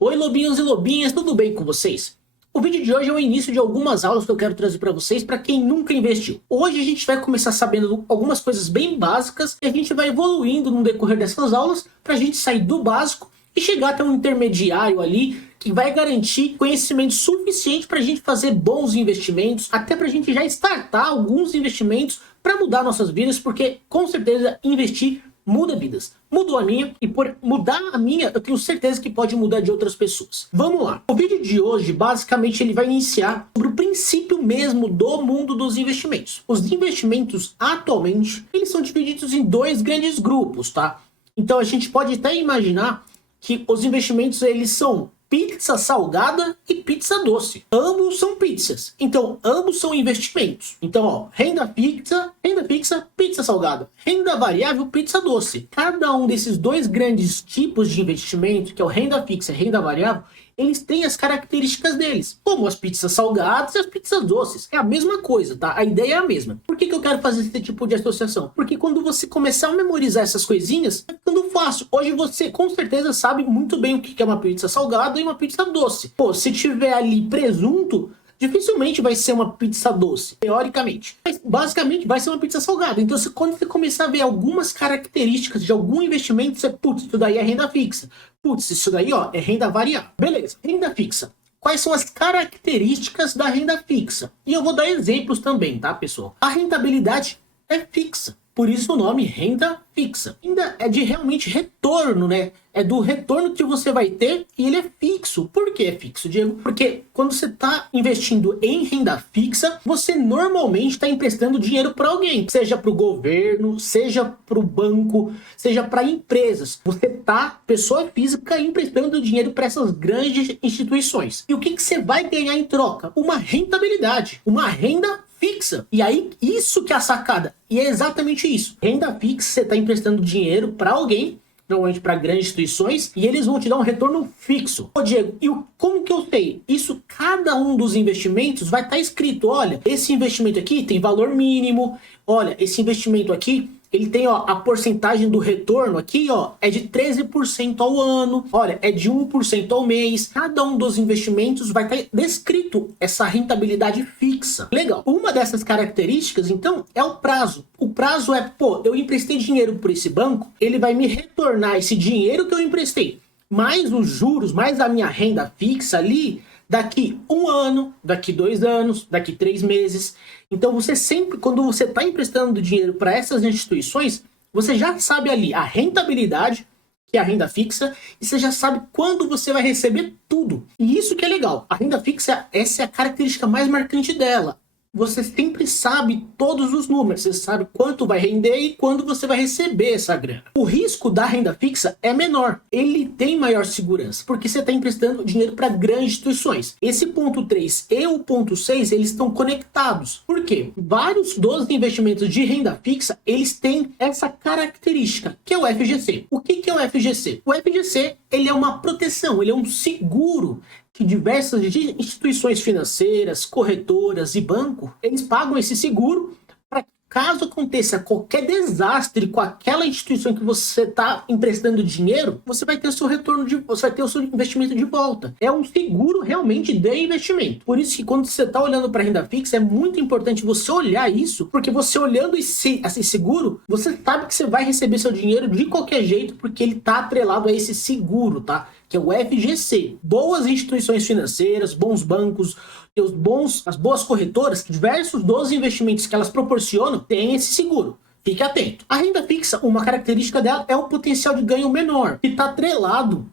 Oi, lobinhos e lobinhas, tudo bem com vocês? O vídeo de hoje é o início de algumas aulas que eu quero trazer para vocês para quem nunca investiu. Hoje a gente vai começar sabendo algumas coisas bem básicas e a gente vai evoluindo no decorrer dessas aulas para a gente sair do básico e chegar até um intermediário ali que vai garantir conhecimento suficiente para a gente fazer bons investimentos, até para a gente já startar alguns investimentos para mudar nossas vidas, porque com certeza investir muda vidas. Mudou a minha e por mudar a minha, eu tenho certeza que pode mudar de outras pessoas. Vamos lá. O vídeo de hoje, basicamente, ele vai iniciar sobre o princípio mesmo do mundo dos investimentos. Os investimentos, atualmente, eles são divididos em dois grandes grupos, tá? Então, a gente pode até imaginar que os investimentos, eles são pizza salgada e pizza doce. Ambos são pizzas. Então, ambos são investimentos. Então, ó, renda fixa, pizza salgada. Renda variável, pizza doce. Cada um desses dois grandes tipos de investimento, que é o renda fixa e renda variável, eles têm as características deles, como as pizzas salgadas e as pizzas doces. É a mesma coisa, tá? A ideia é a mesma. Por que eu quero fazer esse tipo de associação? Porque quando você começar a memorizar essas coisinhas, tá ficando fácil. Hoje você com certeza sabe muito bem o que é uma pizza salgada e uma pizza doce. Pô, se tiver ali presunto, dificilmente vai ser uma pizza doce, teoricamente. Mas basicamente vai ser uma pizza salgada. Então, quando você começar a ver algumas características de algum investimento, você, putz, isso daí é renda fixa. Putz, isso daí, ó, é renda variável. Beleza, renda fixa. Quais são as características da renda fixa? E eu vou dar exemplos também, tá, pessoal? A rentabilidade é fixa. Por isso o nome renda fixa. Ainda é de realmente retorno, né? É do retorno que você vai ter e ele é fixo. Por que é fixo, Diego? Porque quando você está investindo em renda fixa, você normalmente está emprestando dinheiro para alguém. Seja para o governo, seja para o banco, seja para empresas. Você está, pessoa física, emprestando dinheiro para essas grandes instituições. E o que você vai ganhar em troca? Uma rentabilidade. Uma renda fixa. E aí, isso que é a sacada. E é exatamente isso. Renda fixa, você está emprestando dinheiro para alguém, normalmente para grandes instituições, e eles vão te dar um retorno fixo. Ô Diego, e como que eu sei? Isso, cada um dos investimentos vai estar escrito, olha, esse investimento aqui tem valor mínimo, olha, esse investimento aqui, ele tem, ó, a porcentagem do retorno aqui, ó, é de 13% ao ano, olha, é de 1% ao mês. Cada um dos investimentos vai estar descrito essa rentabilidade fixa. Legal. Uma dessas características, então, é o prazo. O prazo é, pô, eu emprestei dinheiro por esse banco, ele vai me retornar esse dinheiro que eu emprestei, mais os juros, mais a minha renda fixa ali, daqui 1 ano, daqui 2 anos, daqui 3 meses. Então você sempre, quando você está emprestando dinheiro para essas instituições, você já sabe ali a rentabilidade, que é a renda fixa, e você já sabe quando você vai receber tudo. E isso que é legal. A renda fixa, essa é a característica mais marcante dela. Você sempre sabe todos os números, você sabe quanto vai render e quando você vai receber essa grana. O risco da renda fixa é menor, ele tem maior segurança, porque você está emprestando dinheiro para grandes instituições. Esse ponto 3 e o ponto 6, eles estão conectados. Por quê? Vários dos investimentos de renda fixa, eles têm essa característica, que é o FGC. O que é o FGC? O FGC, ele é uma proteção, ele é um seguro que diversas instituições financeiras, corretoras e banco, eles pagam esse seguro para que caso aconteça qualquer desastre com aquela instituição que você está emprestando dinheiro, você vai ter o seu retorno, você vai ter o seu investimento de volta. É um seguro realmente de investimento. Por isso que quando você está olhando para a renda fixa, é muito importante você olhar isso, porque você olhando esse seguro, você sabe que você vai receber seu dinheiro de qualquer jeito, porque ele está atrelado a esse seguro, tá? Que é o FGC. Boas instituições financeiras, bons bancos, as boas corretoras, diversos dos investimentos que elas proporcionam, têm esse seguro. Fique atento. A renda fixa, uma característica dela é o potencial de ganho menor, que está atrelado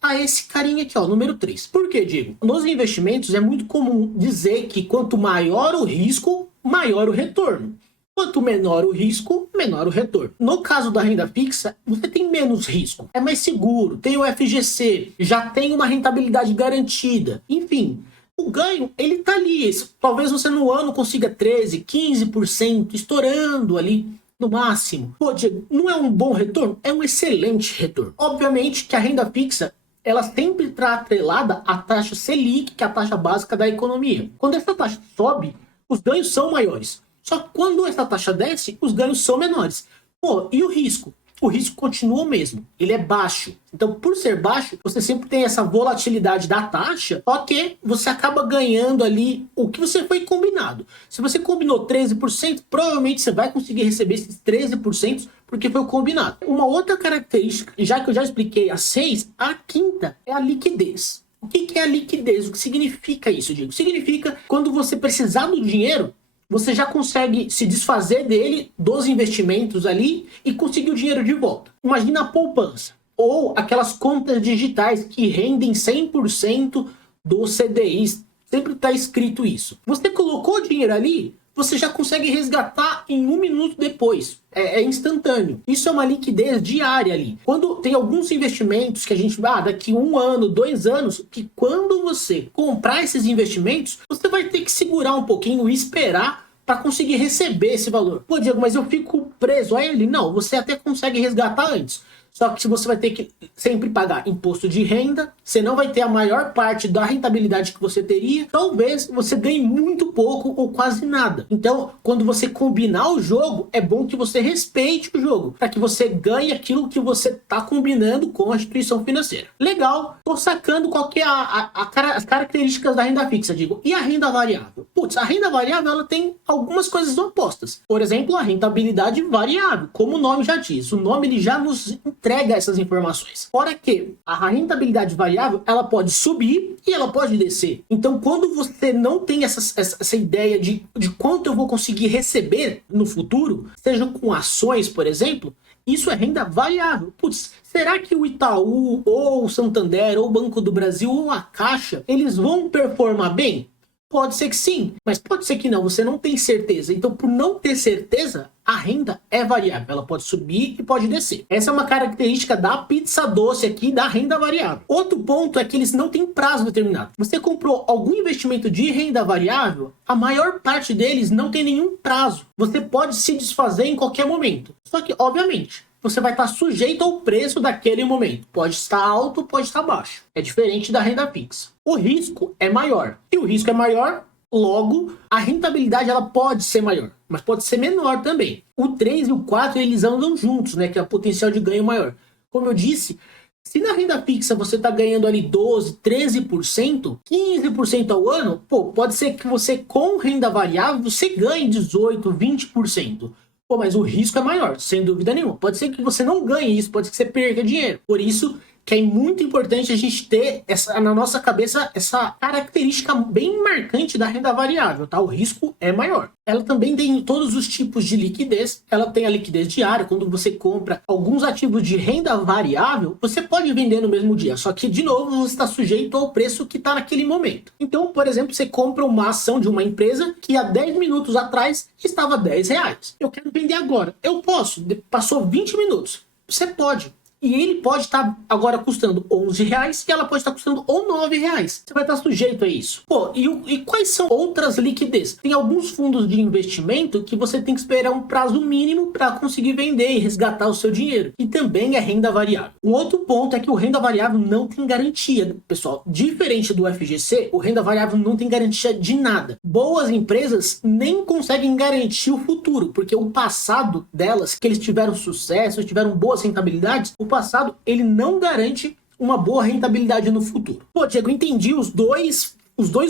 a esse carinha aqui, ó, número 3. Por que, Diego? Nos investimentos é muito comum dizer que quanto maior o risco, maior o retorno. Quanto menor o risco, menor o retorno. No caso da renda fixa, você tem menos risco. É mais seguro, tem o FGC, já tem uma rentabilidade garantida. Enfim, o ganho, ele tá ali. Talvez você no ano consiga 13, 15%, estourando ali no máximo. Pô, Diego, não é um bom retorno? É um excelente retorno. Obviamente que a renda fixa, ela sempre está atrelada à taxa Selic, que é a taxa básica da economia. Quando essa taxa sobe, os ganhos são maiores. Só que quando essa taxa desce, os ganhos são menores. Pô, e o risco? o risco continua o mesmo, ele é baixo. Então, por ser baixo, você sempre tem essa volatilidade da taxa, só que você acaba ganhando ali o que você foi combinado. Se você combinou 13%, provavelmente você vai conseguir receber esses 13%, porque foi o combinado. Uma outra característica, já que eu já expliquei as 6, a quinta é a liquidez. O que é a liquidez? O que significa isso, Diego? Significa quando você precisar do dinheiro, você já consegue se desfazer dele, dos investimentos ali, e conseguir o dinheiro de volta. Imagina a poupança, ou aquelas contas digitais que rendem 100% do CDI. Sempre está escrito isso. Você colocou o dinheiro ali, você já consegue resgatar em 1 minuto depois. É instantâneo. Isso é uma liquidez diária ali. Quando tem alguns investimentos que a gente vai, daqui 1 ano, 2 anos, que quando você comprar esses investimentos, você vai ter que segurar um pouquinho e esperar para conseguir receber esse valor. Pô, Diego, mas eu fico preso a ele? Não, você até consegue resgatar antes. Só que você vai ter que sempre pagar imposto de renda, você não vai ter a maior parte da rentabilidade que você teria, talvez você ganhe muito pouco ou quase nada. Então, quando você combinar o jogo, é bom que você respeite o jogo, para que você ganhe aquilo que você está combinando com a instituição financeira. Legal, tô sacando qual que é as características da renda fixa, digo. E a renda variável? Putz, a renda variável ela tem algumas coisas opostas. Por exemplo, a rentabilidade variável, como o nome já diz. O nome ele já nos entrega essas informações. Fora que a rentabilidade variável, ela pode subir e ela pode descer. Então, quando você não tem essa ideia de quanto eu vou conseguir receber no futuro, seja com ações, por exemplo, isso é renda variável. Putz, será que o Itaú, ou o Santander, ou o Banco do Brasil, ou a Caixa, eles vão performar bem? Pode ser que sim, mas pode ser que não, você não tem certeza. Então, por não ter certeza, a renda é variável. Ela pode subir e pode descer. Essa é uma característica da pizza doce aqui, da renda variável. Outro ponto é que eles não têm prazo determinado. Você comprou algum investimento de renda variável, a maior parte deles não tem nenhum prazo. Você pode se desfazer em qualquer momento. Só que, obviamente, você vai estar sujeito ao preço daquele momento. Pode estar alto, pode estar baixo. É diferente da renda fixa. O risco é maior. E o risco é maior, logo, a rentabilidade ela pode ser maior, mas pode ser menor também. O 3 e o 4, eles andam juntos, né? Que é o potencial de ganho maior. Como eu disse, se na renda fixa você está ganhando ali 12%, 13%, 15% ao ano, pô, pode ser que você com renda variável, você ganhe 18%, 20%. Pô, mas o risco é maior, sem dúvida nenhuma. Pode ser que você não ganhe isso, pode ser que você perca dinheiro. Por isso que é muito importante a gente ter na nossa cabeça essa característica bem marcante da renda variável, tá? O risco é maior. Ela também tem todos os tipos de liquidez. Ela tem a liquidez diária, quando você compra alguns ativos de renda variável, você pode vender no mesmo dia, só que, de novo, você está sujeito ao preço que está naquele momento. Então, por exemplo, você compra uma ação de uma empresa que há 10 minutos atrás estava R$10. Eu quero vender agora. Eu posso. Passou 20 minutos. Você pode. E ele pode estar agora custando R$11 e ela pode estar custando R$9. Você vai estar sujeito a isso. Pô, e quais são outras liquidez? Tem alguns fundos de investimento que você tem que esperar um prazo mínimo para conseguir vender e resgatar o seu dinheiro. E também é renda variável. Um outro ponto é que o renda variável não tem garantia, pessoal. Diferente do FGC, o renda variável não tem garantia de nada. Boas empresas nem conseguem garantir o futuro, porque o passado delas, que eles tiveram sucesso, tiveram boas rentabilidades, o passado, ele não garante uma boa rentabilidade no futuro. Pô, Diego, entendi os dois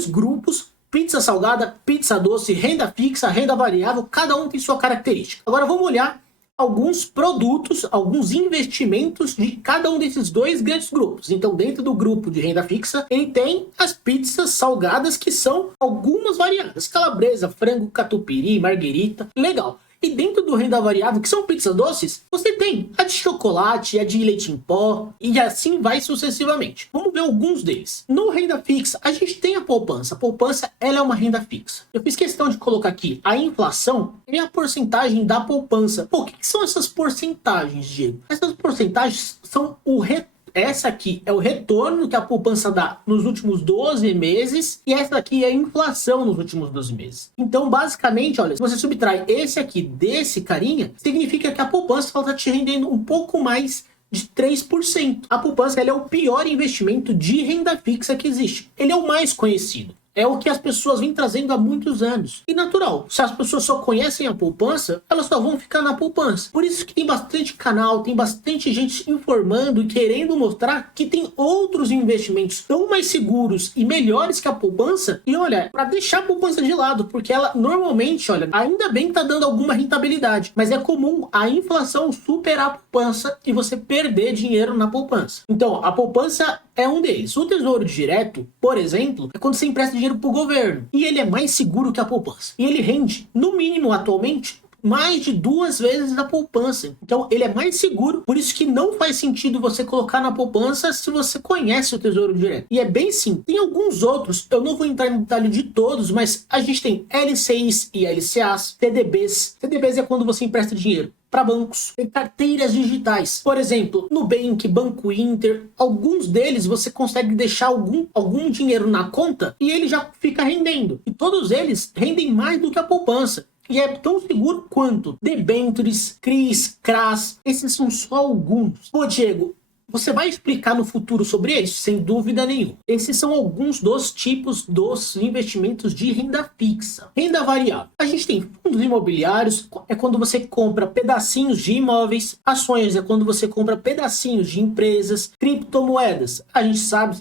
grupos, pizza salgada, pizza doce, renda fixa, renda variável, cada um tem sua característica. Agora vamos olhar alguns produtos, alguns investimentos de cada um desses dois grandes grupos. Então, dentro do grupo de renda fixa, ele tem as pizzas salgadas, que são algumas variadas: calabresa, frango, catupiry, marguerita. Legal. E dentro do renda variável, que são pizzas doces, você tem a de chocolate, a de leite em pó, e assim vai sucessivamente. Vamos ver alguns deles. No renda fixa, a gente tem a poupança. A poupança, ela é uma renda fixa. Eu fiz questão de colocar aqui a inflação e a porcentagem da poupança. Pô, o que são essas porcentagens, Diego? Essas porcentagens são o retorno. Essa aqui é o retorno que a poupança dá nos últimos 12 meses e essa aqui é a inflação nos últimos 12 meses. Então, basicamente, olha, se você subtrai esse aqui desse carinha, significa que a poupança está te rendendo um pouco mais de 3%. A poupança ela é o pior investimento de renda fixa que existe. Ele é o mais conhecido. É o que as pessoas vêm trazendo há muitos anos. E natural, se as pessoas só conhecem a poupança, elas só vão ficar na poupança. Por isso que tem bastante canal, tem bastante gente informando e querendo mostrar que tem outros investimentos tão mais seguros e melhores que a poupança. E olha, para deixar a poupança de lado, porque ela normalmente, olha, ainda bem que tá dando alguma rentabilidade, mas é comum a inflação superar a poupança e você perder dinheiro na poupança. Então, a poupança é um deles. O Tesouro Direto, por exemplo, é quando você empresta dinheiro para o governo. E ele é mais seguro que a poupança. E ele rende, no mínimo atualmente, mais de 2 vezes a poupança. Então ele é mais seguro, por isso que não faz sentido você colocar na poupança se você conhece o Tesouro Direto. E é bem sim. Tem alguns outros, eu não vou entrar no detalhe de todos, mas a gente tem LCIs e LCAs, TDBs. TDBs é quando você empresta dinheiro para bancos, tem carteiras digitais. Por exemplo, Nubank, Banco Inter, alguns deles você consegue deixar algum dinheiro na conta e ele já fica rendendo. E todos eles rendem mais do que a poupança. E é tão seguro quanto debêntures, CRIs, CRAs. Esses são só alguns. Pô, Diego, você vai explicar no futuro sobre isso? Sem dúvida nenhuma. Esses são alguns dos tipos dos investimentos de renda fixa. Renda variável. A gente tem fundos imobiliários, é quando você compra pedacinhos de imóveis. Ações é quando você compra pedacinhos de empresas. Criptomoedas, a gente sabe,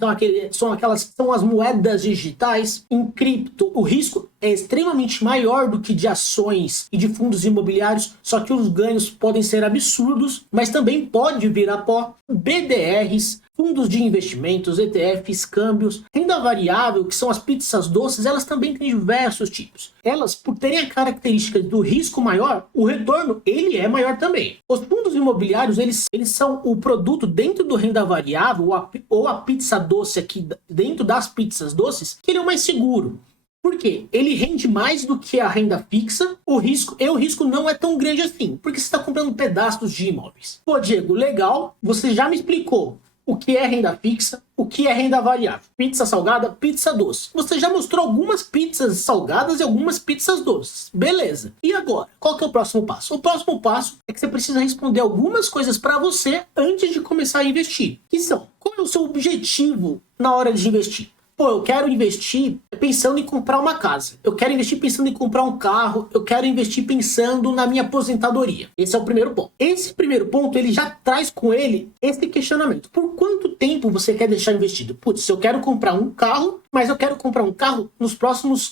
são as moedas digitais. Em cripto, o risco é extremamente maior do que de ações e de fundos imobiliários, só que os ganhos podem ser absurdos, mas também pode virar pó. BDRs, fundos de investimentos, ETFs, câmbios, renda variável, que são as pizzas doces, elas também têm diversos tipos. Elas, por terem a característica do risco maior, o retorno, ele é maior também. Os fundos imobiliários, eles são o produto dentro do renda variável, ou a pizza doce aqui, dentro das pizzas doces, que ele é o mais seguro. Por quê? Ele rende mais do que a renda fixa, o risco não é tão grande assim, porque você está comprando pedaços de imóveis. Pô, Diego, legal, você já me explicou o que é renda fixa, o que é renda variável. Pizza salgada, pizza doce. Você já mostrou algumas pizzas salgadas e algumas pizzas doces. Beleza. E agora? Qual que é o próximo passo? O próximo passo é que você precisa responder algumas coisas para você antes de começar a investir. Que são, qual é o seu objetivo na hora de investir? Pô, eu quero investir pensando em comprar uma casa. Eu quero investir pensando em comprar um carro. Eu quero investir pensando na minha aposentadoria. Esse é o primeiro ponto. Esse primeiro ponto, ele já traz com ele esse questionamento. Por quanto tempo você quer deixar investido? Putz, eu quero comprar um carro, mas eu quero comprar um carro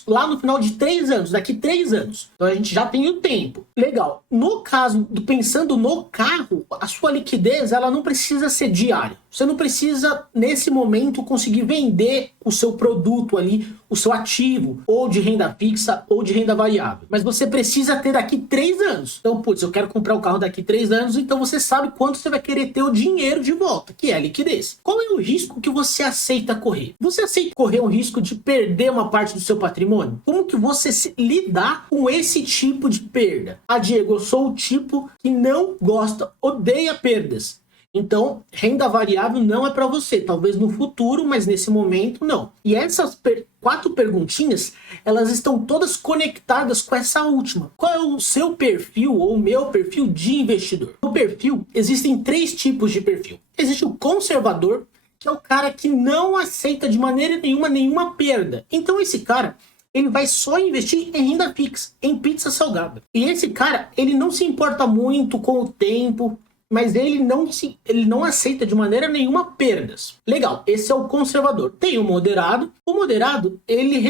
lá no final de 3 anos, daqui 3 anos. Então a gente já tem o tempo. Legal. No caso, pensando no carro, a sua liquidez, ela não precisa ser diária. Você não precisa, nesse momento, conseguir vender o seu produto ali, o seu ativo, ou de renda fixa, ou de renda variável. Mas você precisa ter daqui 3 anos. Então, putz, eu quero comprar o carro daqui 3 anos, então você sabe quanto você vai querer ter o dinheiro de volta, que é a liquidez. Qual é o risco que você aceita correr? Você aceita correr um risco de perder uma parte do seu patrimônio? Como que você lidar com esse tipo de perda? Ah, Diego, eu sou o tipo que não gosta, odeia perdas. Então, renda variável não é para você. Talvez no futuro, mas nesse momento não. E essas 4 perguntinhas, elas estão todas conectadas com essa última. Qual é o seu perfil ou o meu perfil de investidor? No perfil, existem 3 tipos de perfil. Existe o conservador, que é o cara que não aceita de maneira nenhuma perda. Então esse cara, ele vai só investir em renda fixa, em pizza salgada. E esse cara, ele não se importa muito com o tempo, mas ele não aceita de maneira nenhuma perdas. Legal, esse é o conservador. Tem o moderado. O moderado, ele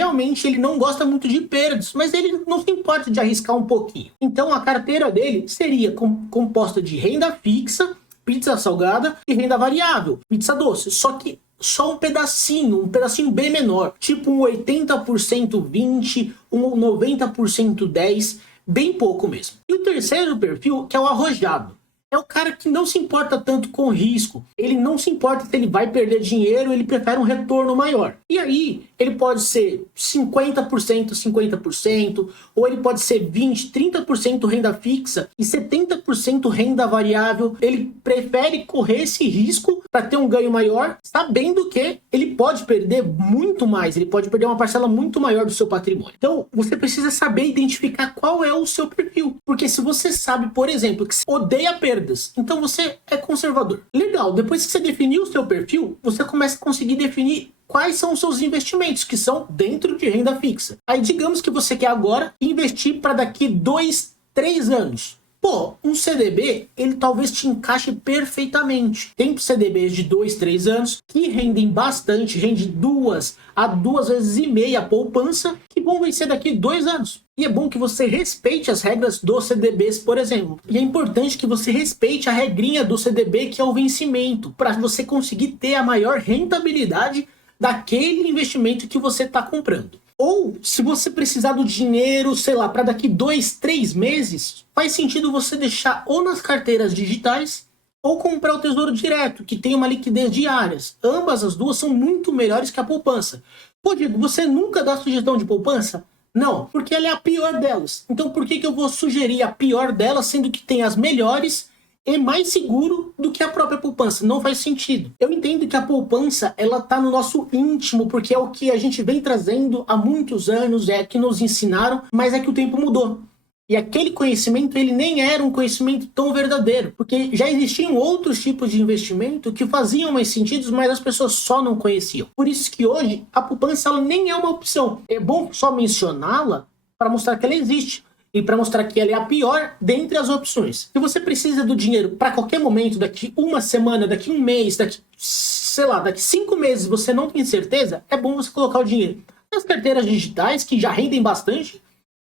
não gosta muito de perdas, mas ele não se importa de arriscar um pouquinho. Então a carteira dele seria composta de renda fixa, pizza salgada e renda variável, pizza doce. Só que só um pedacinho bem menor, tipo um 80% 20, um 90% 10, bem pouco mesmo. E o terceiro perfil, que é o arrojado. É o cara que não se importa tanto com risco. Ele não se importa se ele vai perder dinheiro, ele prefere um retorno maior. E aí, ele pode ser 50%, 50%, ou ele pode ser 20%, 30% renda fixa e 70% renda variável. Ele prefere correr esse risco para ter um ganho maior, sabendo que ele pode perder muito mais, ele pode perder uma parcela muito maior do seu patrimônio. Então, você precisa saber identificar qual é o seu perfil. Porque se você sabe, por exemplo, que você odeia perdas, então você é conservador. Legal, depois que você definiu o seu perfil, você começa a conseguir definir quais são os seus investimentos, que são dentro de renda fixa. Aí digamos que você quer agora investir para daqui 2, 3 anos. Pô, um CDB, ele talvez te encaixe perfeitamente. Tem CDBs de 2, 3 anos que rendem bastante, rende 2 a 2,5 vezes a poupança, que vão vencer daqui 2 anos. E é bom que você respeite as regras dos CDBs, por exemplo. E é importante que você respeite a regrinha do CDB, que é o vencimento, para você conseguir ter a maior rentabilidade daquele investimento que você está comprando. Ou, se você precisar do dinheiro, sei lá, para daqui 2, 3 meses, faz sentido você deixar ou nas carteiras digitais ou comprar o Tesouro Direto, que tem uma liquidez diária. Ambas as duas são muito melhores que a poupança. Pô, Diego, você nunca dá sugestão de poupança? Não, porque ela é a pior delas. Então por que eu vou sugerir a pior delas, sendo que tem as melhores e mais seguro do que a própria poupança? Não faz sentido. Eu entendo que a poupança, ela tá no nosso íntimo, porque é o que a gente vem trazendo há muitos anos, é que nos ensinaram, mas é que o tempo mudou. E aquele conhecimento, ele nem era um conhecimento tão verdadeiro, porque já existiam outros tipos de investimento que faziam mais sentido, mas as pessoas só não conheciam. Por isso que hoje a poupança, ela nem é uma opção. É bom só mencioná-la para mostrar que ela existe e para mostrar que ela é a pior dentre as opções. Se você precisa do dinheiro para qualquer momento, daqui uma semana, daqui um mês, daqui 5 meses, você não tem certeza, é bom você colocar o dinheiro nas carteiras digitais, que já rendem bastante,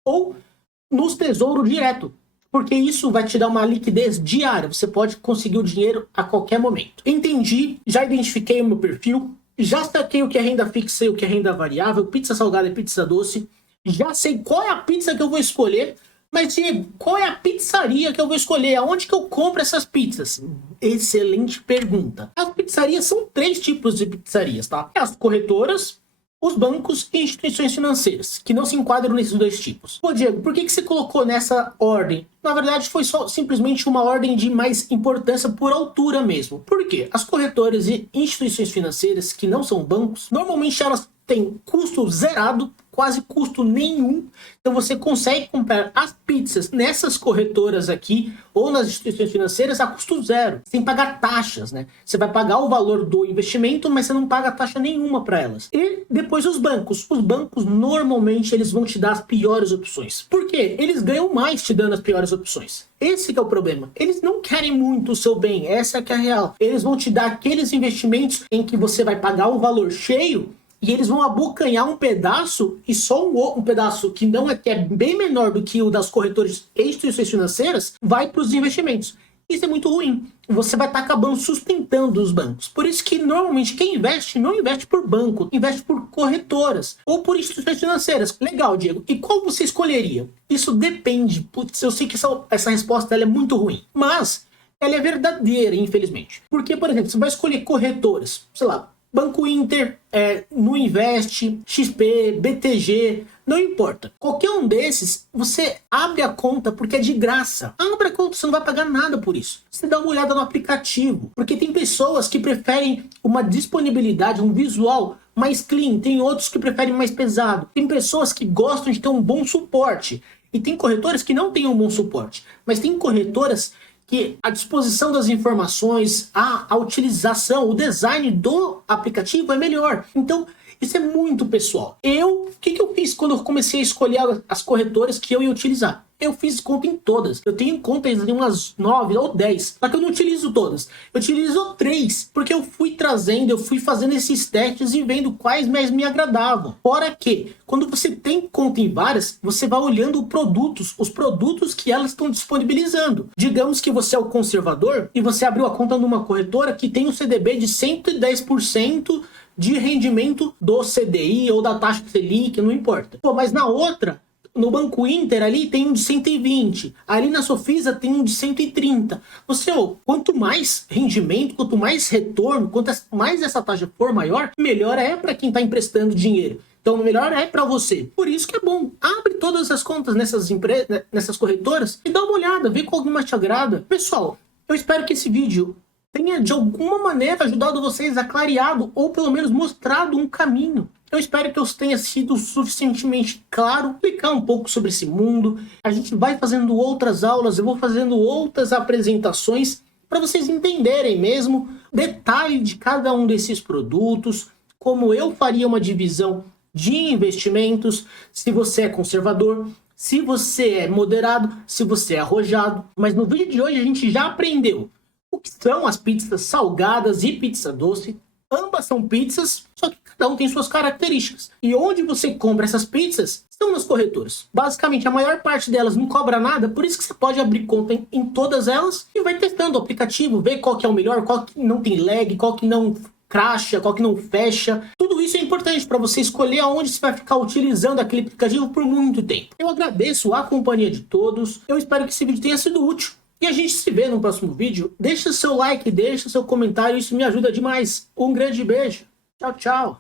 ou nos Tesouro Direto, porque isso vai te dar uma liquidez diária. Você pode conseguir o dinheiro a qualquer momento. Entendi, já identifiquei o meu perfil, já saquei o que é renda fixa e o que é renda variável, pizza salgada e pizza doce, já sei qual é a pizza que eu vou escolher, mas Diego, qual é a pizzaria que eu vou escolher? Aonde que eu compro essas pizzas? Excelente pergunta. As pizzarias são 3 tipos de pizzarias, tá? As corretoras, os bancos e instituições financeiras, que não se enquadram nesses 2 tipos. Pô, Diego, por que você colocou nessa ordem? Na verdade, foi só simplesmente uma ordem de mais importância por altura mesmo. Por quê? As corretoras e instituições financeiras, que não são bancos, normalmente elas têm custo zerado, quase custo nenhum. Então você consegue comprar as pizzas nessas corretoras aqui ou nas instituições financeiras a custo zero, sem pagar taxas, né? Você vai pagar o valor do investimento, mas você não paga taxa nenhuma para elas. E depois os bancos. Os bancos normalmente eles vão te dar as piores opções. Por quê? Eles ganham mais te dando as piores opções. Esse que é o problema. Eles não querem muito o seu bem, essa que é a real. Eles vão te dar aqueles investimentos em que você vai pagar o valor cheio e eles vão abocanhar um pedaço, e só um pedaço que não é, que é bem menor do que o das corretoras e instituições financeiras, vai para os investimentos. Isso é muito ruim. Você vai estar acabando sustentando os bancos. Por isso que normalmente quem investe não investe por banco, investe por corretoras ou por instituições financeiras. Legal, Diego. E qual você escolheria? Isso depende. Putz, eu sei que essa resposta ela é muito ruim, mas ela é verdadeira, infelizmente. Porque, por exemplo, você vai escolher corretoras, sei lá, Banco Inter, Nuinvest, XP, BTG, não importa. Qualquer um desses, você abre a conta porque é de graça. Abre a conta, você não vai pagar nada por isso. Você dá uma olhada no aplicativo, porque tem pessoas que preferem uma disponibilidade, um visual mais clean, tem outros que preferem mais pesado. Tem pessoas que gostam de ter um bom suporte. E tem corretoras que não têm um bom suporte, mas tem corretoras que a disposição das informações, a utilização, o design do aplicativo é melhor. Então, isso é muito pessoal. O que eu fiz quando eu comecei a escolher as corretoras que eu ia utilizar? Eu fiz conta em todas. Eu tenho contas de umas 9 ou 10. Só que eu não utilizo todas. Eu utilizo 3. Porque eu fui trazendo, eu fui fazendo esses testes e vendo quais mais me agradavam. Fora que, quando você tem conta em várias, você vai olhando os produtos que elas estão disponibilizando. Digamos que você é o conservador e você abriu a conta numa corretora que tem um CDB de 110% de rendimento do CDI ou da taxa Selic, não importa. Pô, mas na outra, no Banco Inter ali tem um de 120, ali na Sofisa tem um de 130. Quanto mais rendimento, quanto mais retorno, quanto mais essa taxa for maior, melhor é para quem está emprestando dinheiro. Então, melhor é para você. Por isso que é bom. Abre todas as contas nessas corretoras e dá uma olhada, vê qual alguma te agrada. Pessoal, eu espero que esse vídeo tenha de alguma maneira ajudado vocês a clareado ou pelo menos mostrado um caminho. Eu espero que eu tenha sido suficientemente claro, explicar um pouco sobre esse mundo. A gente vai fazendo outras aulas, eu vou fazendo outras apresentações para vocês entenderem mesmo detalhe de cada um desses produtos, como eu faria uma divisão de investimentos, se você é conservador, se você é moderado, se você é arrojado. Mas no vídeo de hoje a gente já aprendeu o que são as pizzas salgadas e pizza doce. Ambas são pizzas, só que cada um tem suas características. E onde você compra essas pizzas são nas corretoras. Basicamente, a maior parte delas não cobra nada, por isso que você pode abrir conta em todas elas e vai testando o aplicativo, ver qual que é o melhor, qual que não tem lag, qual que não crasha, qual que não fecha. Tudo isso é importante para você escolher aonde você vai ficar utilizando aquele aplicativo por muito tempo. Eu agradeço a companhia de todos, eu espero que esse vídeo tenha sido útil. E a gente se vê no próximo vídeo. Deixa seu like, deixa seu comentário, isso me ajuda demais. Um grande beijo. Tchau, tchau.